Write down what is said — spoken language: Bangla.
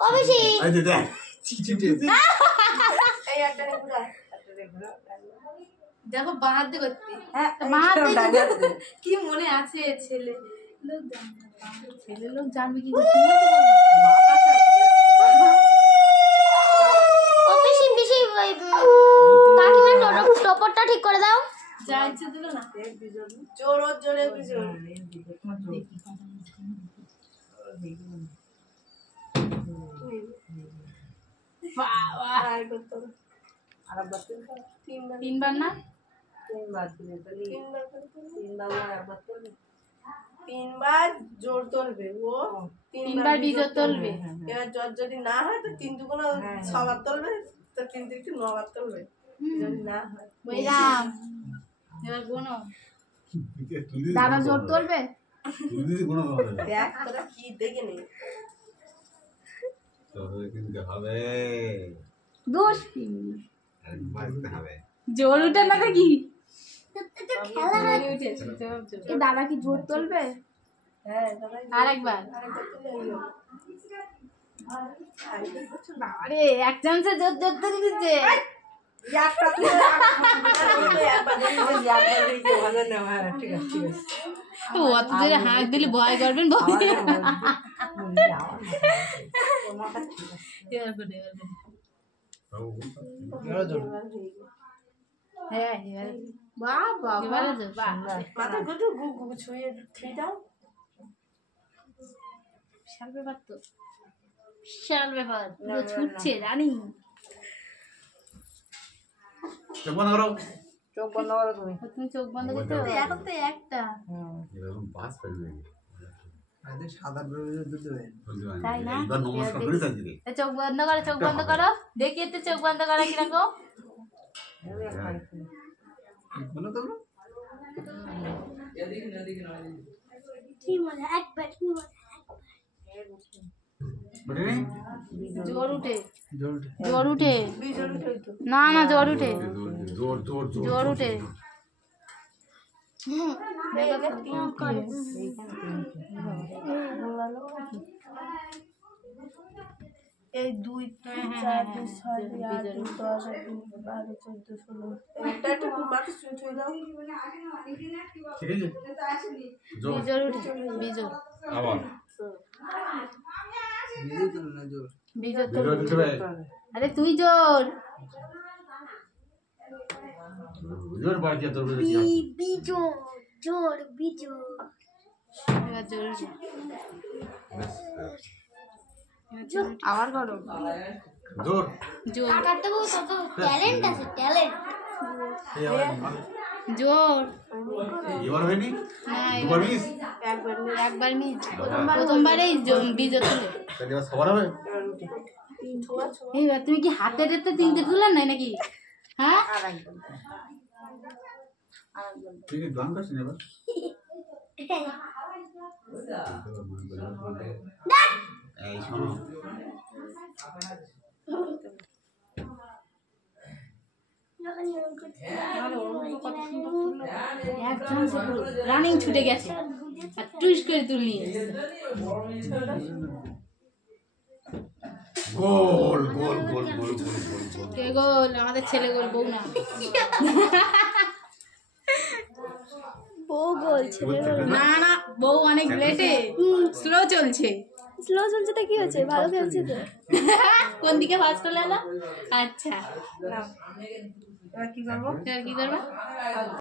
ও বেশি এই যে দেখ চিচিটি এই একটা ঘোড়া দেখো বাহাতে করতে হ্যাঁ বাহাতে কি মনে আছে ছেলে লোক ছেলে লোক জানবে কি করতে ও বেশি বেশি কাকিমা টপরটা ঠিক করে দাও যা ইচ্ছে দিল না জোর জোরে বিজোর বাবা আর কত আর বাতিল তিনবার না তিনবার জোর তুলবে ও তিনবার বিজয় তুলবে এবার জোর যদি না হয় তো তিন দুগুণ ছবার তুলবে তো তিন তিনটি নবার তুলবে যদি না হয় বৈরাম এবার গোনো দাদা জোর তুলবে তুই কোনো হবে না দেখ তোরা কি দেখে নে তবে কিন্তু হবে দোষ মারতে হবে জোর উঠে না কি খেলা হয় দাদা কি জোর তুলবে হ্যাঁ দাদা আরেকবার আরেকবার তুলে হইলো আরে এক চান্সে জোর জোর তুলে দিচ্ছে একটা তুলে একবার ভালো না ঠিক আছে ঠিক আছে তো অত জোরে হাঁক দিলে ভয় করবেন ভয় এবার করে হ্যাঁ এবার বাবা এবারে জোর মাথা গুজু গু গু ছুঁয়ে খেয়ে দাও বিশাল ব্যাপার তো বিশাল ব্যাপার পুরো ছুটছে রানি চোখ বন্ধ করো চোখ বন্ধ করো তুমি তুমি চোখ বন্ধ করতে হবে এখন তো একটা এরকম পাস ফেলবে আরে সাদা বেরোলে দুধ দেবে তাই না? এবার নমস্কার করে যাচ্ছি রে চোখ বন্ধ করো চোখ বন্ধ করো দেখিয়ে তো চোখ বন্ধ করা কিরকম বলো তোমরা কি মজা একবার কি মজা বটে রে জোর উঠে জোর জোর উঠে বিজল উঠে তো না না জোর উঠে জোর জোর জোর জোর উঠে এই 2 3 4 5 6 7 8 10 11 12 14 16 একটা একটা মাকে ছুঁয়ে দাও ঠিক আছে জোর বিজোর উঠে বিজোর আবার নিজে তো না জোর বিজোর তো জোর দিতে হবে আরে তুই জোর জোর বাড়ি তোর বলে কি বিজো জোর বিজো এবার জোর উঠে বেশ আবার করো জোর জোর কাকার তো কত ট্যালেন্ট আছে ট্যালেন্ট জোর এবার হয়নি হ্যাঁ দুবার মিস একবার মিস প্রথমবারেই বিজয় তুলে তাহলে এবার সবার হবে এইবার তুমি কি হাতে রেতে তিনটে তুলেন নাই নাকি হ্যাঁ তুই কি গান করছিস এবার এই শোনো রানিং ছুটে গেছে আর টুইস্ট করে তুলি গোল গোল গোল গোল গোল গোল গোল কে গোল আমাদের ছেলে গোল বউ না বউ গোল ছেলে না না বউ অনেক লেটে স্লো চলছে স্লো চলছে তো কি হচ্ছে ভালো খেলছে তো কোন দিকে ভাজ করলে আচ্ছা এবার কি করবো এবার কি করবে